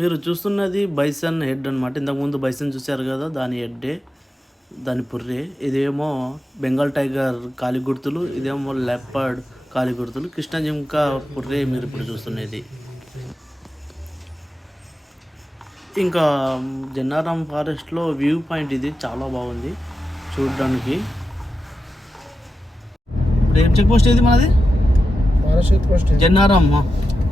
మీరు చూస్తున్నది bison head అనమాట. ఇంతకుముందు బైసన్ చూశారు కదా, దాని హెడ్డే, దాని పుర్రే. ఇదేమో బెంగాల్ టైగర్ కాలి గుర్తులు, ఇదేమో లెపర్డ్ కాలి గుర్తులు, కృష్ణ జింక పుర్రే మీరు ఇప్పుడు చూస్తున్నది. ఇంకా జన్నారం ఫారెస్ట్లో వ్యూ పాయింట్ ఇది చాలా బాగుంది చూడడానికి. ఇప్పుడు ఏం చెక్ పోస్ట్ ఇది మనది? జన్నారం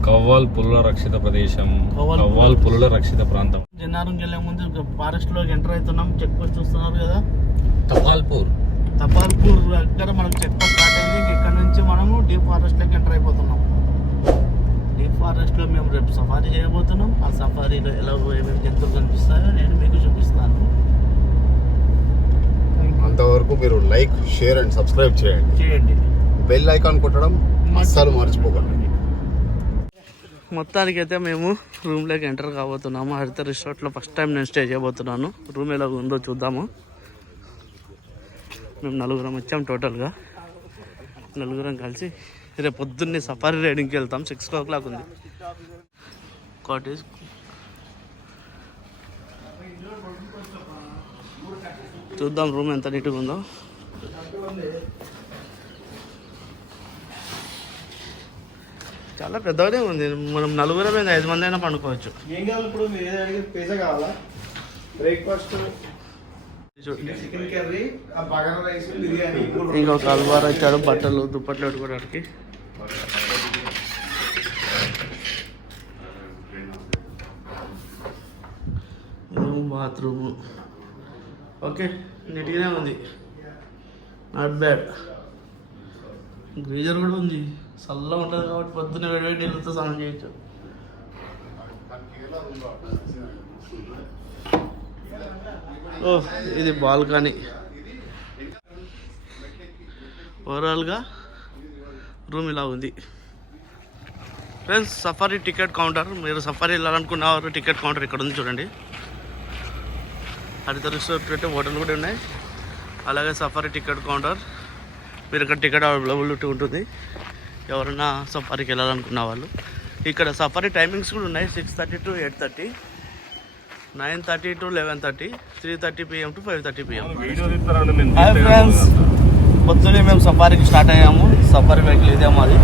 కవ్వాల్ పులుల రక్షిత ప్రదేశం, కవ్వాల్ పులుల రక్షిత ప్రాంతం. జన్నారంకి వెళ్ళే ముందు ఫారెస్ట్ లోకి ఎంటర్ అవుతున్నాం. చెక్ పోస్ట్ చూస్తున్నారు కదా, తపాల్పూర్ దగ్గర మనకు చెక్ పోస్ట్ స్టార్ట్ అయింది. ఇక్కడ నుంచి మనము డీప్ ఫారెస్ట్ లోకి ఎంటర్ అయిపోతున్నాం. డీప్ ఫారెస్ట్ లో మేము రేపు సఫారీ చేయబోతున్నాం. ఆ సఫారీలో ఎలా ఏమేమి జంతువులు కనిపిస్తాయో నేను మీకు చూపిస్తాను. అంతవరకు మీరు లైక్, షేర్ అండ్ సబ్స్క్రైబ్ చేయండి. బెల్ ఐకాన్ కొట్టడం అస్సలు మర్చిపోకండి. మొత్తానికి అయితే మేము రూమ్లోకి ఎంటర్ కాబోతున్నాము. హరిత రిసార్ట్లో ఫస్ట్ టైం నేను స్టే చేయబోతున్నాను. రూమ్ ఎలా ఉందో చూద్దాము. మేము 4 వచ్చాము టోటల్గా. 4 కలిసి రేపు పొద్దున్నే సఫారీ రైడింగ్కి వెళ్తాం. 6 o'clock ఉంది. కాటేజ్ చూద్దాం రూమ్ ఎంత నీట్గా ఉందో. చాలా పెద్దగానే ఉంది. మనం 4 5 మంది అయినా పండుకోవచ్చు. ఏం కావాలి ఇప్పుడు? మీరు ఏదో అడిగి పిజ్జా కావాలా? Breakfast chicken curry, bagara rice, biryani. ఇంకొక అల్వార్ ఇచ్చాడు బట్టలు దుప్పట్లు పెట్టుకోవడానికి. బాత్రూమ్ ఓకే, నీట్గానే ఉంది, నాట్ బ్యాడ్. గ్రీజర్ కూడా ఉంది, చల్లగా ఉంటుంది కాబట్టి పొద్దున్న వేడి నీళ్ళతో స్నానం చేయొచ్చు. ఓ ఇది బాల్కనీ. ఓవరాల్గా రూమ్ ఇలా ఉంది ఫ్రెండ్స్. సఫారీ టికెట్ కౌంటర్, మీరు సఫారీ వెళ్ళాలనుకున్నవారు టికెట్ కౌంటర్ ఇక్కడ ఉంది చూడండి. హరిత రిసార్ట్ అంటే హోటల్ కూడా ఉన్నాయి. అలాగే సఫారీ టికెట్ కౌంటర్, మీరు ఇక్కడ టికెట్ అవైలబిలిటీ ఉంటుంది ఎవరైనా సఫారీకి వెళ్ళాలనుకున్న వాళ్ళు. ఇక్కడ సఫారీ టైమింగ్స్ కూడా ఉన్నాయి. 6:30 to 8:30, 9:30 to 11:30, 3:30 PM to 5:30 PM. Hi friends, పొద్దున్నే మేము సఫారీకి స్టార్ట్ అయ్యాము. సఫారీ వెహికల్ ఇదే మాది.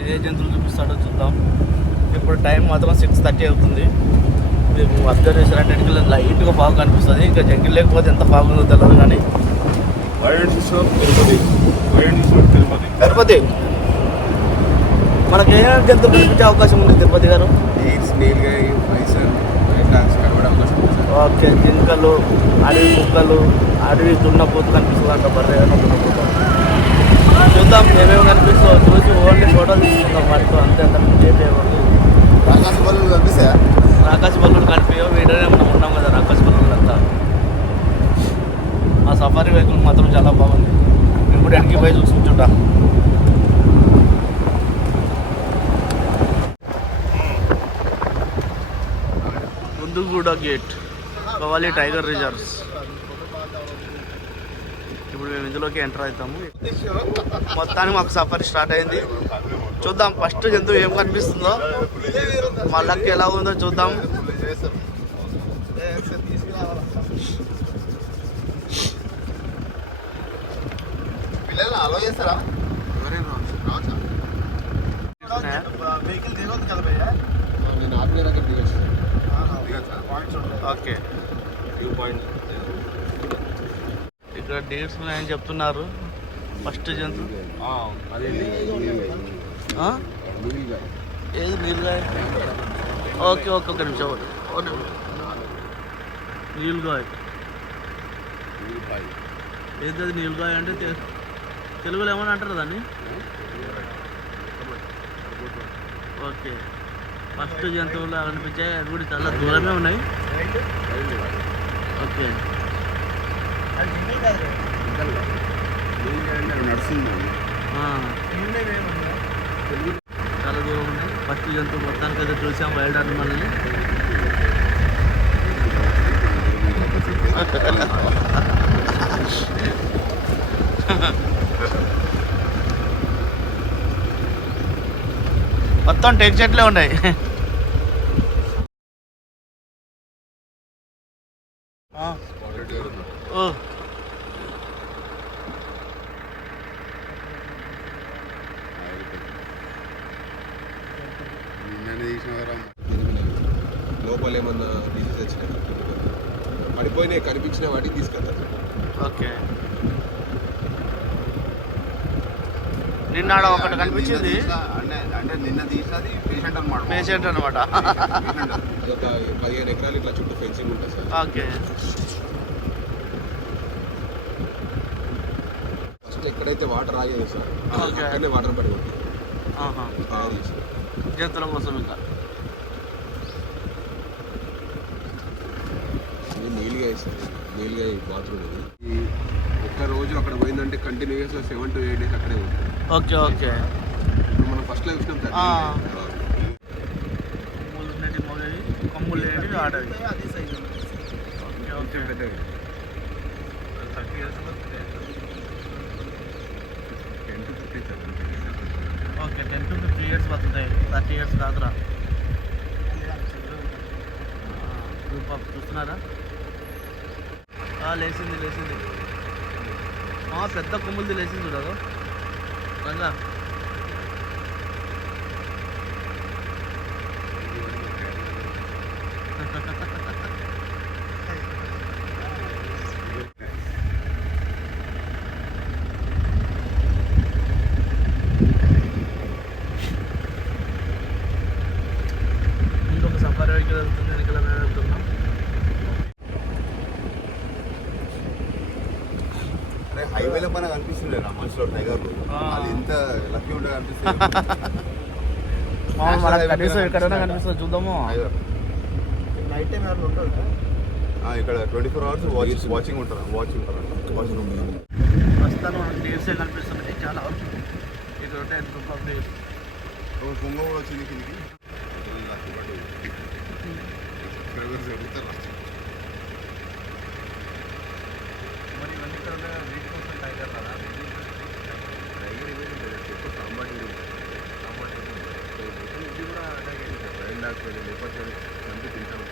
ఏ జంతువులు చూపిస్తాడో చూద్దాం. ఇప్పుడు టైం మాత్రం 6:30 అవుతుంది. మేము అబ్జర్వ్ చేశారంటే వెనకాల లైట్గా ఫాగ్ కనిపిస్తుంది. ఇంకా జంగిల్ లేకపోతే ఎంత ఫాగ్ ఉందో తెలియదు. కానీ తిరుపతి మనకి ఏమైనా జంతువులు కనిపించే అవకాశం ఉంది తిరుపతి గారు? ఓకే, జింకలు, అడవి కుక్కలు, అడవి దున్నపోతు కనిపిస్తుంది అంట. బర్రె దున్నపోతు చూద్దాం ఏమేమి కనిపిస్తుందో చూసి ఓన్లీ ఫోటోలు తీసుకుందాం వాటితో, అంతే. ఆకాశ బల్లులు కనిపిస్తాయా? ఆకాశ బల్లులు కనిపించవు. వీడియోనే మనం ఉన్నాం కదా ఆకాశ బల్లులు అంతా. ఆ సఫారీ వెహికల్ మాత్రం చాలా బాగుంది. ఇప్పుడు వెనక్కి పోయి చూసుకుంటా. ముందుగూడ గేట్, కవాలి టైగర్ రిజర్వ్స్. ఇప్పుడు మేము ఇందులోకి ఎంటర్ అవుతాము. మొత్తానికి మాకు సఫారీ స్టార్ట్ అయింది. చూద్దాం ఫస్ట్ జంతువు ఏం కనిపిస్తుందో, మా లక్ ఎలా ఉందో చూద్దాం. పిల్లలు అలో చేస్తారా? ఓకే, ఇక్కడ డేట్స్ ఉన్నాయని చెప్తున్నారు. ఫస్ట్ జంతువు ఏది నీలుగాయ? ఓకే ఓకే, ఒక నిమిషం. నీలుగాయ ఏది? అది నీలుగాయ అంటే తెలుగులో ఏమని అంటారు దాన్ని? ఓకే, ఫస్ట్ జంతువులు కనిపించాయి. అది కూడా చాలా దూరమే ఉన్నాయి. ఓకే, చాలా దూరం ఉన్నాయి. ఫస్ట్ జంతువు మొత్తానికి అయితే చూసాం, వైల్డ్ అనిమల్ని. మొత్తం టెక్ చెట్లే ఉన్నాయి. ఓ లోపల ఏమన్నా డిసీజ్ వచ్చినా పడిపోయినాయి కనిపించిన వాటికి తీసుకెళ్తారు. ఓకే. నిన్న ఆడ ఒకటి కనిపించింది, అంటే నిన్న తీసినది పేషెంట్ అనమాట. పేషెంట్ అనమాట. ఒక 15 ఎకరాలు ఇట్లా చుట్టూ ఫెన్సింగ్ ఉంటుంది సార్. ఓకే. ఫస్ట్ ఎక్కడైతే వాటర్ ఆగేది సార్ ఓకే. అక్కడనే వాటర్ పడి ఉంటుంది ఆహా. తయారు చేసి. జంతువుల కోసం ఇంకా ఇది నీళ్ళుగా వేస్తారు, నీళ్ళుగా బాత్రూమ్ ఇది. ఈ ఒక్క రోజు అక్కడ పోయిందంటే కంటిన్యూస్గా 7 to 8 days అక్కడే ఉంటుంది. ఓకే. ఓకే. ఇప్పుడు మనం ఫస్ట్లో చూసినాం సార్. కొమ్ములు ఉన్నది మొగది, కొమ్ములు లేనిది ఆడది. Okay. Okay. 30 years 10 to 50 sir. Okay. 10 to 50 years బతుకుతాయి, 30 years కాదురా. చూస్తున్నారా? లేచింది పెద్ద కొమ్ములది లేచింది చూడదు రంగా. ఇంకొక సఫారీ వెహికల్ వెళ్తుంది, వెనకాల మేము వెళ్తున్నాం. హైవేల పైన కనిపిస్తుండే నా మనసులో టైగర్లు. అది ఎంత లక్కీ ఉంటే కనిపిస్తుంది. కనీసం ఎక్కడైనా కనిపిస్తుంది, చూద్దాము. నైట్ టైం ఎవరు ఉంటారు ఇక్కడ 24 hours వాచింగ్ ఉంటారు. ప్రస్తుతానికి మనకు డేర్సే కనిపిస్తున్నాయి చాలా వరకు. ఇక్కడ ఉంటాయి డేర్స్. పొంగ కూడా వచ్చింది కిందికి. మరి ఇవన్నీ ఇక్కడ వీటి కోసం టైగర్ కదా. టైగర్ ఇవే ఎక్కువ సాంబాటి ఇది కూడా అటాక్ అయింది సార్. రైల్ డాక్టర్ లేకపోతే చంపి తింటాం.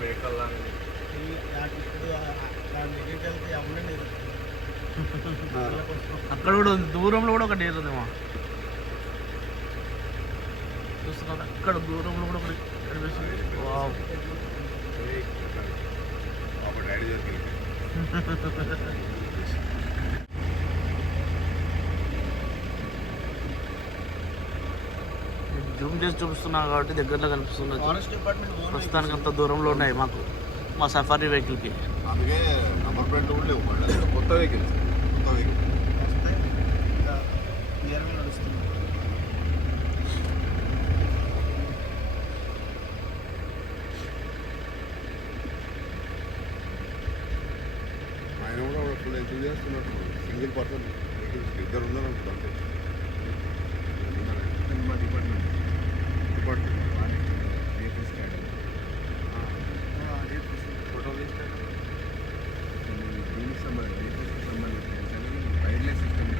మేకల్లా అక్కడ కూడా ఉంది, దూరంలో కూడా ఒక డేర్ ఉందేమో చూస్తున్నాను. అక్కడ దూరంలో కూడా ఒకటి కనిపిస్తుంది. వావ్. జూమ్ చేసి చూపిస్తున్నాను కాబట్టి దగ్గరలో కనిపిస్తున్నది. ప్రస్తుతానికి అంత దూరంలో ఉన్నాయి మాకు మా సఫారీ వెహికల్కి. అందుకే నంబర్ ప్లేట్ కూడా లేవు. కొత్త వెహికల్. ఆయన కూడా ఫుల్ ఎంజాయ్ చేస్తున్నట్టు. సింగిల్ పర్సన్ ఇద్దరు ఉన్నారు అనుకుంటా. మా డిపార్ట్మెంట్ ఫోటోలు ఇస్తారు. దీనికి సంబంధించి వైర్లెస్ సిస్టమ్.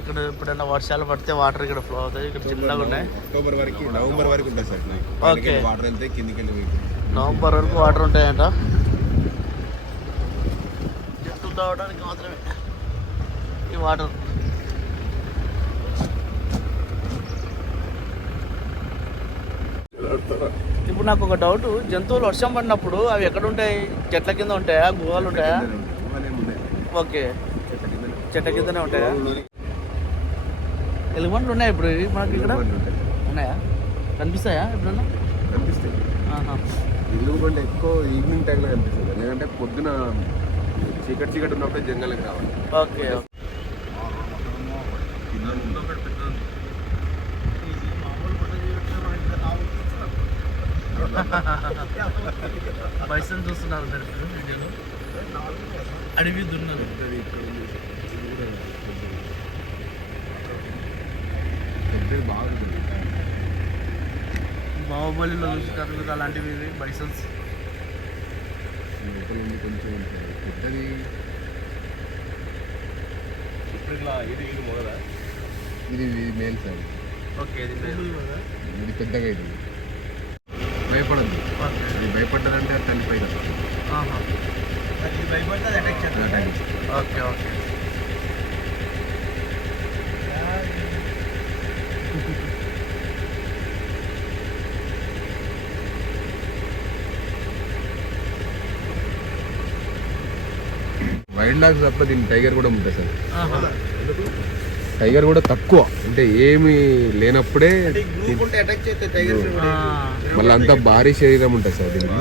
ఇక్కడ ఎప్పుడైనా వర్షాలు పడితే వాటర్ ఇక్కడ ఫ్లో అవుతాయి. ఇక్కడ చిన్నగా ఉన్నాయి. నవంబర్ వరకు ఉంటుంది సార్. ఓకే. వాటర్ వెళ్తే కిందికి వెళ్ళి నవంబర్ వరకు వాటర్ ఉంటాయంట. జంతువులు తాగడానికి మాత్రమే ఈ వాటర్. ఇప్పుడు నాకు ఒక డౌట్, జంతువులు వర్షం పడినప్పుడు అవి ఎక్కడ ఉంటాయి? చెట్ల కింద ఉంటాయా, గుహలు ఉంటాయా? ఓకే. చెట్ల కింద చెట్ట కిందనే ఉంటాయా? ఎలుగుబంట్లు ఉన్నాయి ఇప్పుడు ఇవి మనకి ఇక్కడ ఉన్నాయా? కనిపిస్తాయా ఎప్పుడన్నా? కనిపిస్తాయి. ఆహా. ఎలుగుబంటి ఎక్కువ ఈవినింగ్ టైంలో కనిపిస్తుంది, లేదంటే పొద్దున చీకటి ఉన్నప్పుడే జంగల్కి రావాలి. ఓకే. బైసన్ చూస్తున్నారు వీడియోలో. అడవి దున్నారు. బాగుంటుంది. బాహుబలిలో చూస్తారు కదా అలాంటివి బైసన్స్. కొంచెం పెద్దది. ఇది మేల్ సార్. ఓకే. ఇది పెద్దగా ఇది భయపడదు. ఇది భయపడ్డదంటే అది తల్లిపోయి కదా. ఓకే. ఓకే. వైల్డ్ డాగ్స్ తప్ప దీని టైగర్ కూడా ఉంటుంది సార్. టైగర్ కూడా తక్కువ, అంటే ఏమి లేనప్పుడే మళ్ళీ అంతా భారీ శరీరం ఉంటుంది సార్ దీనికి.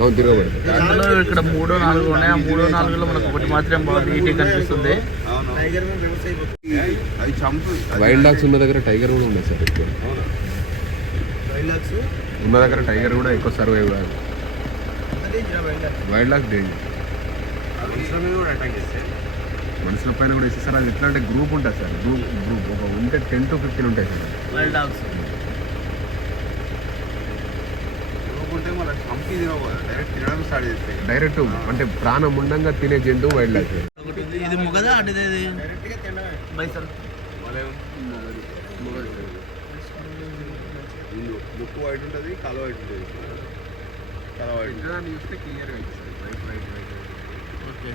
అవును, తిరగబడుతుంది. అందులో ఇక్కడ 3, 4 ఉన్నాయి. ఆ 3, 4లో మనకు ఒకటి మాత్రం బాగా నీట్గా కనిపిస్తుంది. వైల్డ్ డాగ్స్ ఉన్న దగ్గర టైగర్ కూడా ఉంది సార్. ఎక్కువ ఉన్న దగ్గర టైగర్ కూడా ఎక్కువ సర్వైవ్ కాదు. Wild dogs danger. మనుషుల పైన కూడా ఇస్తారు. అది ఎట్లా అంటే గ్రూప్ ఉంటుంది సార్. గ్రూప్ ఒక ఉంటే 10 to 15 ఉంటాయి సార్ వైల్డ్ డాగ్స్. డైరెక్ట్ అంటే ప్రాణం ఉండంగా తినే జంతువు వైల్డ్ డాగ్. ఇది మొగదా అటుది బైసన్. ముక్కు వైట్ ఉంటుంది, కాలు వైట్ ఉంటుంది. దాన్ని చూస్తే క్లియర్గా అవుతుంది సార్. వైట్. ఓకే.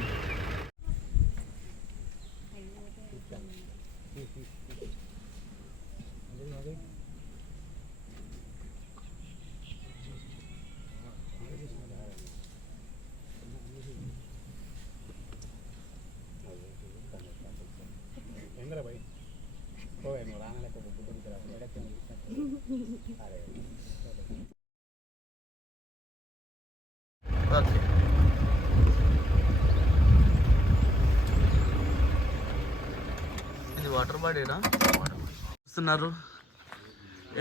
ఓకే. ఇది వాటర్ బాడీనా చూస్తున్నారు.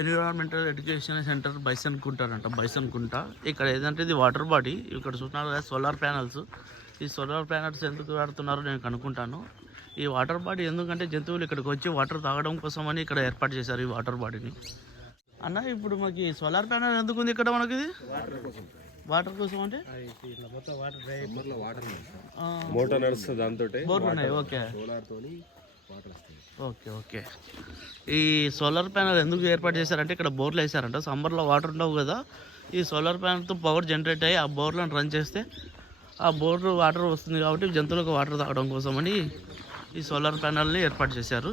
ఎన్విరాన్మెంటల్ ఎడ్యుకేషన్ సెంటర్ బైసన్ కుంటారంట. బైసన్ కుంట ఇక్కడ ఏదంటే ఇది వాటర్ బాడీ. ఇక్కడ చూస్తున్నారు కదా సోలార్ ప్యానల్స్. ఈ సోలార్ ప్యానల్స్ ఎందుకు వాడుతున్నారో నేను కనుక్కుంటాను. ఈ వాటర్ బాడీ ఎందుకంటే జంతువులు ఇక్కడికి వచ్చి వాటర్ తాగడం కోసం అని ఇక్కడ ఏర్పాటు చేశారు ఈ వాటర్ బాడీని. అన్న ఇప్పుడు మనకి సోలార్ ప్యానల్ ఎందుకు ఉంది ఇక్కడ మనకి? ఇది వాటర్ కోసం అంటే మోటార్ నడుస్తుంది, దాంతో బోర్లు ఉన్నాయి. ఓకే. ఓకే. ఈ సోలార్ ప్యానల్ ఎందుకు ఏర్పాటు చేశారంటే ఇక్కడ బోర్లు వేసారంట. సమ్మర్లో వాటర్ ఉండవు కదా. ఈ సోలార్ ప్యానల్తో పవర్ జనరేట్ అయ్యి ఆ బోర్లను రన్ చేస్తే ఆ బోర్ వాటర్ వస్తుంది కాబట్టి జంతువులకు వాటర్ తాగడం కోసమని ఈ సోలార్ ప్యానల్ని ఏర్పాటు చేశారు.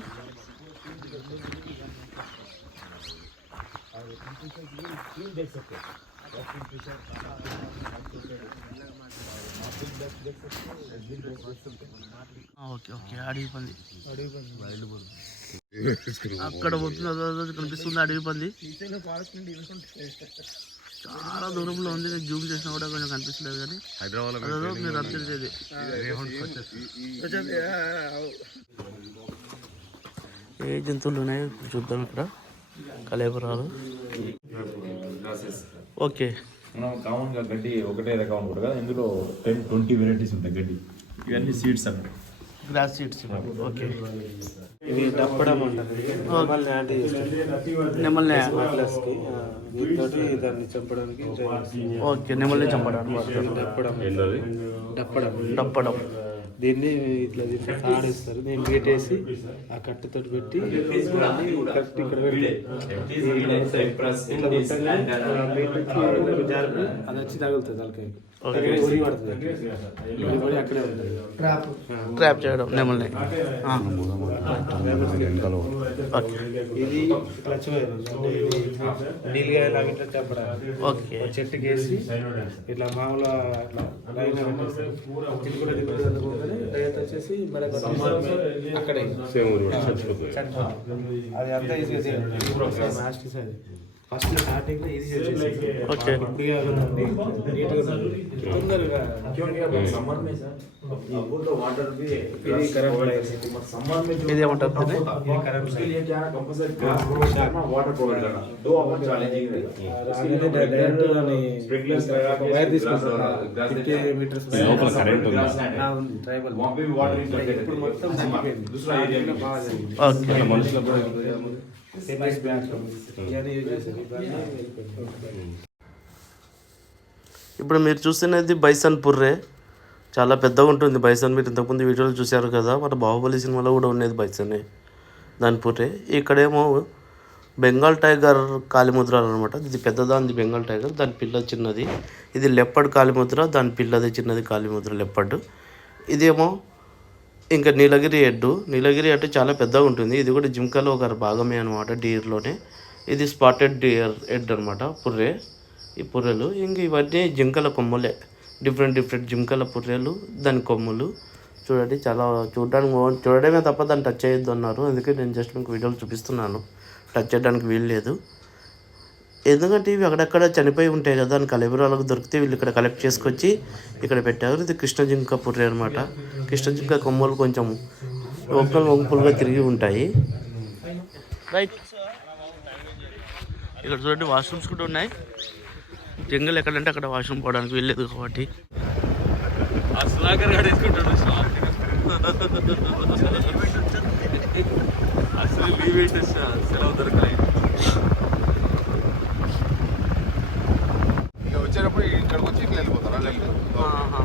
ఓకే. అడవి పంది అక్కడ పోతున్న కనిపిస్తుంది. అడవి పంది చాలా దూరంలో ఉంది. నేను జూమ్ చేసినా కూడా కొంచెం కనిపిస్తలేదు కానీ హైదరాబాద్ మీరు అర్థించేది. ఏ జంతువులు ఉన్నాయో చూద్దాం. ఇక్కడ కలేబరాలు. ఓకే. మనం కామన్గా గడ్డి ఒకటే రకం ఉంటుంది కదా, ఇందులో 10-20 వెరైటీస్ ఉంటాయి గడ్డి. ఇవన్నీ సీడ్స్ అన్నమాట, గ్రాస్ సీడ్స్. ఓకే. ఇది డప్పడం అంటారు. నెమల్ని దాన్ని చంపడానికి. ఓకే. నెమల్ని చంపడానికి డప్పడం. దీన్ని ఇట్లా ఆడేస్తారు. దీన్ని వేటేసి ఆ కట్టెతో పెట్టి కరెక్ట్ ఇక్కడ అది వచ్చి తగులుతుంది తలకాయ. ఓకే. ఉరి పడుతుంది, ఉరి పడి అక్కడే ఉంటుంది ట్రాప్ చేయడం నెమల్ని. ఓకే. ఇది క్లచ్ వైర్ అంటే ఇది నీళ్ళగా ఇలా ఇట్లా చెప్పడానికి ఓకే. చెట్టుకి వేసి ఇట్లా మామూలుగా ఇట్లా లైన్ ఇది కూడా డైరెక్ట్ వచ్చేసి మరి అక్కడే అది అంతా ఈజీగా చేయాలి. ఫస్ట్ స్టార్టింగ్ లో ఈజీగా చేసేసి ఓకే. ఇప్పుడుగా ఉందండి నీట్గా తొందరగా समर में सर अब तो वाटर भी ఇది కరెంట్ లైన్ समर में जो ఇదేమంటారు దీన్ని? उसके लिए क्या कंपल्सरी ग्लास प्रोवाइड करना वाटर प्रोवाइड करना दो अपन चैलेंजिंग रहेगा డైరెక్ట్ అని स्प्रिंकलर्स लगा के వైర్ తీసుకుంటారు ग्लास 50 మీటర్స్ లోపల కరెంట్ ఉందా? ఉంది ట్రైబల్ वहां पे भी वाटर इन करके ఇప్పుడు మొత్తం తగ్గిపోయింది. दूसरा एरिया में బాగా జరిగింది. ఓకే. మనుషులకు కూడా టెన్నిస్ బ్యాట్ ఇవన్నీ యూజ్ చేశారు. ఇప్పుడు మీరు చూస్తున్నది బైసన్ పుర్రే. చాలా పెద్దగా ఉంటుంది బైసన్. మీరు ఇంతకుముందు వీడియోలు చూశారు కదా, మన బాహుబలి సినిమాలో కూడా ఉండేది బైసనే, దాని పుర్రే. ఇక్కడేమో బెంగాల్ టైగర్ కాలిముద్ర అనమాట. ఇది పెద్దదానిది బెంగాల్ టైగర్, దాని పిల్ల చిన్నది. ఇది లెప్పర్డ్ కాలిముద్ర, దాని పిల్లది చిన్నది కాలిముద్ర లెప్పర్డ్. ఇదేమో ఇంకా నీలగిరి ఎడ్డు. నీలగిరి ఎడ్డు చాలా పెద్దగా ఉంటుంది. ఇది కూడా జింకలో ఒక భాగమే అనమాట, డీర్లోనే. ఇది స్పాటెడ్ డియర్ ఎడ్ అనమాట, పుర్రే. ఈ పుర్రెలు ఇంక ఇవన్నీ జింకల కొమ్ములే, డిఫరెంట్ జింకల పుర్రెలు, దాని కొమ్ములు చూడండి. చాలా చూడడమే తప్ప దాన్ని టచ్ చేయొద్దు అన్నారు. అందుకే నేను జస్ట్ మీకు వీడియోలు చూపిస్తున్నాను. టచ్ చేయడానికి వీలు లేదు, ఎందుకంటే ఇవి అక్కడక్కడ చనిపోయి ఉంటాయి కదా, దాని కలెబరాలకు దొరికితే వీళ్ళు ఇక్కడ కలెక్ట్ చేసుకొచ్చి ఇక్కడ పెట్టారు. ఇది కృష్ణ జింక పుర్రె అనమాట. కృష్ణ జింక కొమ్మలు కొంచెం వంపులుగా తిరిగి ఉంటాయి. రైట్, ఇక్కడ చూడండి వాష్రూమ్స్ కూడా ఉన్నాయి. జంగల్ ఎక్కడంటే అక్కడ వాష్రూమ్ పోవడానికి వెళ్ళలేదు కాబట్టి. అసలు లీవ్ ఏంటి సెలవు దొరకలేదు. ఇక వచ్చేటప్పుడు ఇక్కడికి వచ్చి ఇట్లా వెళ్ళిపోతారా? ఆహా.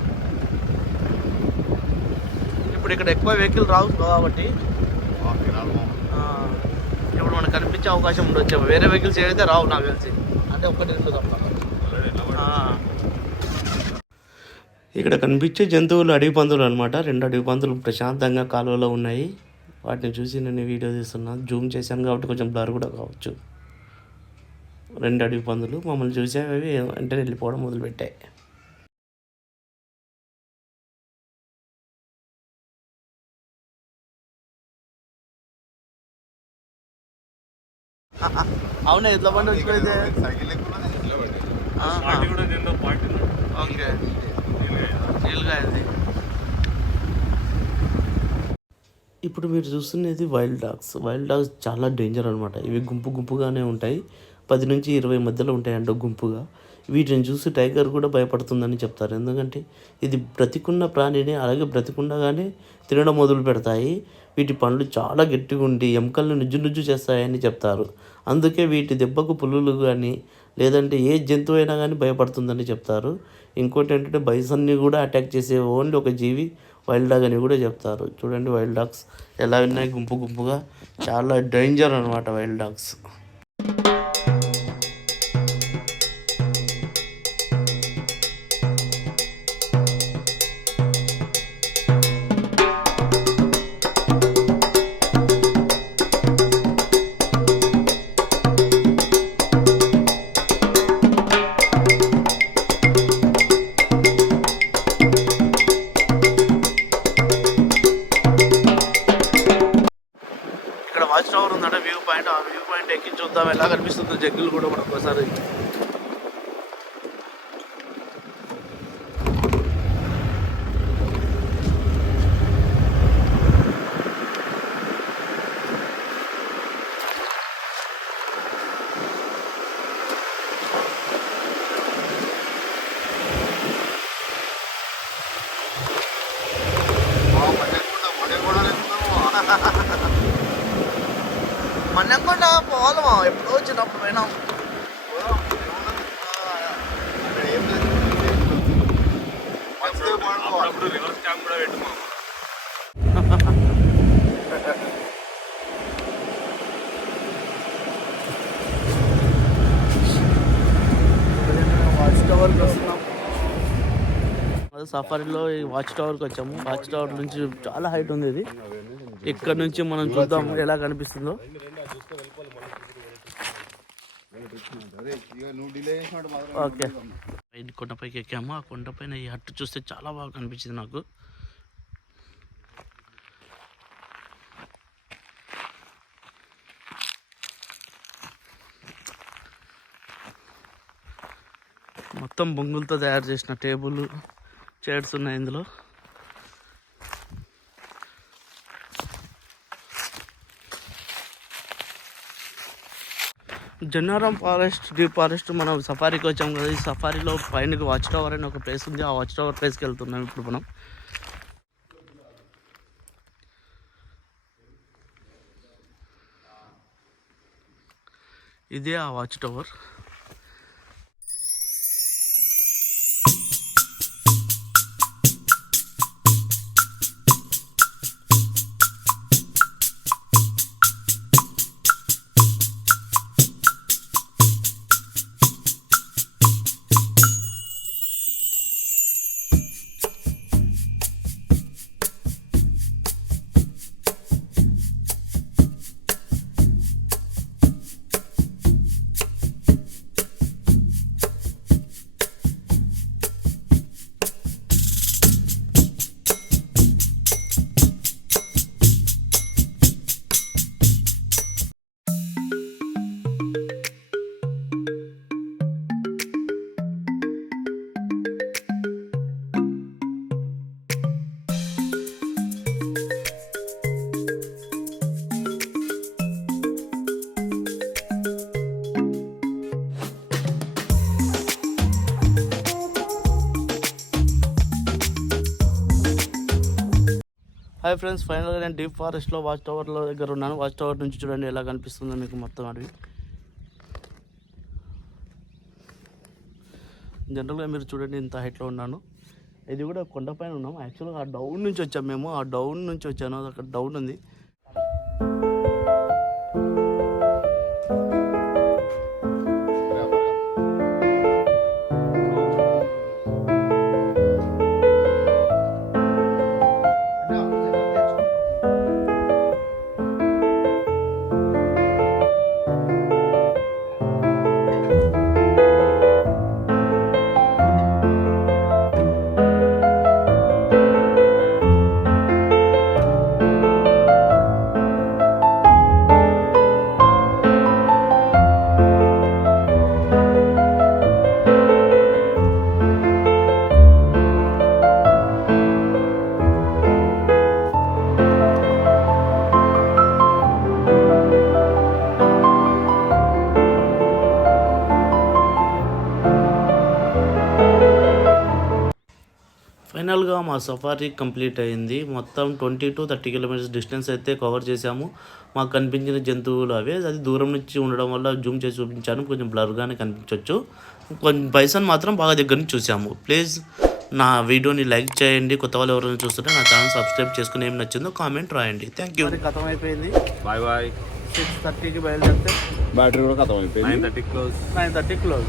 ఇప్పుడు ఇక్కడ ఎక్కువ వెహికల్ రావు కాబట్టి ఇప్పుడు మనకు కనిపించే అవకాశం ఉండొచ్చు. వేరే వెహికల్స్ ఏవైతే రావు నాకు తెలిసి, అంటే ఒక్కటి రెండు తప్ప. ఇక్కడ కనిపించే జంతువులు అడవి పందులు అనమాట. 2 అడవి పందులు ప్రశాంతంగా కాలువలో ఉన్నాయి. వాటిని చూసి నేను వీడియో తీస్తున్నాను. జూమ్ చేశాను కాబట్టి కొంచెం బ్లర్ కూడా కావచ్చు. 2 అడవి పందులు మమ్మల్ని చూసేవి వెంటనే వెళ్ళిపోవడం మొదలుపెట్టాయి. అవునా, ఎట్లా బండి వచ్చిపోయితే. ఓకే, నీళ్ళుగా అయింది. ఇప్పుడు మీరు చూస్తున్నది వైల్డ్ డాగ్స్. వైల్డ్ డాగ్స్ చాలా డేంజర్ అనమాట. ఇవి గుంపుగానే ఉంటాయి. 10 నుంచి 20 మధ్యలో ఉంటాయంట గుంపుగా. వీటిని చూసి టైగర్ కూడా భయపడుతుందని చెప్తారు. ఎందుకంటే ఇది బ్రతికున్న ప్రాణిని, అలాగే బ్రతికుండగానే తినడం మొదలు పెడతాయి. వీటి పండ్లు చాలా గట్టిగా ఉండి ఎముకలను నుజ్జు చేస్తాయని చెప్తారు. అందుకే వీటి దెబ్బకు పులులు కానీ లేదంటే ఏ జంతువు అయినా కానీ భయపడుతుందని చెప్తారు. ఇంకోటి ఏంటంటే బైసన్ని కూడా అటాక్ చేసే ఓన్లీ ఒక జీవి వైల్డ్ డాగ్ అని కూడా చెప్తారు. చూడండి వైల్డ్ డాగ్స్ ఎలా ఉన్నాయి, గుంపుగా. చాలా డేంజర్ అనమాట వైల్డ్ డాగ్స్. వాచ్ టవర్ ఉందంటే వ్యూ పాయింట్. ఆ వ్యూ పాయింట్ ఎక్కి చూద్దాం ఎలా కనిపిస్తుందో జగ్గులు కూడా మనకు ఒకసారి. మన్నెంకొండ పోవాలమా, ఎప్పుడో చిన్నప్పుడు పోయినాం. రివర్స్ క్యామ్ కూడా పెట్టుమా. వాచ్ టవర్కి వస్తున్నాం. సఫారీలో ఈ వాచ్ టవర్కి వచ్చాము. వాచ్ టవర్ నుంచి చాలా హైట్ ఉంది ఇది. ఇక్కడ నుంచి మనం చూద్దాము ఎలా కనిపిస్తుందో. ఓకే, పైన కొండపైకి ఎక్కాము. ఆ కొండపైన ఈ హట్టు చూస్తే చాలా బాగా కనిపించింది నాకు. మొత్తం బొంగులతో తయారు చేసిన టేబుల్, చైర్స్ ఉన్నాయి ఇందులో. జన్నారం ఫారెస్ట్, డీప్ ఫారెస్ట్ మనం సఫారీకి వచ్చాం కదా. ఈ సఫారీలో పైన వాచ్ టవర్ అని ఒక ప్లేస్ ఉంది. ఆ వాచ్ టవర్ ప్లేస్కి వెళ్తున్నాం ఇప్పుడు మనం. ఇదే ఆ వాచ్ టవర్. హాయ్ ఫ్రెండ్స్, ఫైనల్గా నేను డీప్ ఫారెస్ట్లో వాచ్ టవర్లో దగ్గర ఉన్నాను. వాచ్ టవర్ నుంచి చూడండి ఎలా కనిపిస్తుందో మీకు మొత్తం అడవి. జనరల్గా మీరు చూడండి ఇంత హైట్లో ఉన్నాను. ఇది కూడా కొండపైన ఉన్నాము. యాక్చువల్గా ఆ డౌన్ నుంచి వచ్చాము మేము. ఆ డౌన్ నుంచి వచ్చాను, అక్కడ డౌన్ ఉంది. ఫైనల్గా మా సఫారీ కంప్లీట్ అయింది. మొత్తం 20 to 30 కిలోమీటర్స్ డిస్టెన్స్ అయితే కవర్ చేసాము. మాకు కనిపించిన జంతువులు అవే. అది దూరం నుంచి ఉండడం వల్ల జూమ్ చేసి చూపించాను, కొంచెం బ్లర్గానే కనిపించవచ్చు. కొంచెం బైసన్ మాత్రం బాగా దగ్గర నుంచి చూసాము. ప్లీజ్ నా వీడియోని లైక్ చేయండి. కొత్త వాళ్ళు ఎవరైనా చూస్తుంటే నా ఛానల్ సబ్స్క్రైబ్ చేసుకుని ఏం నచ్చిందో కామెంట్ రాయండి. Thank you. ఖతం అయిపోయింది. Bye bye. 6:30కి బయలుదేరితే బ్యాటరీ కూడా ఖతం అయిపోయింది. 9:30 క్లోజ్.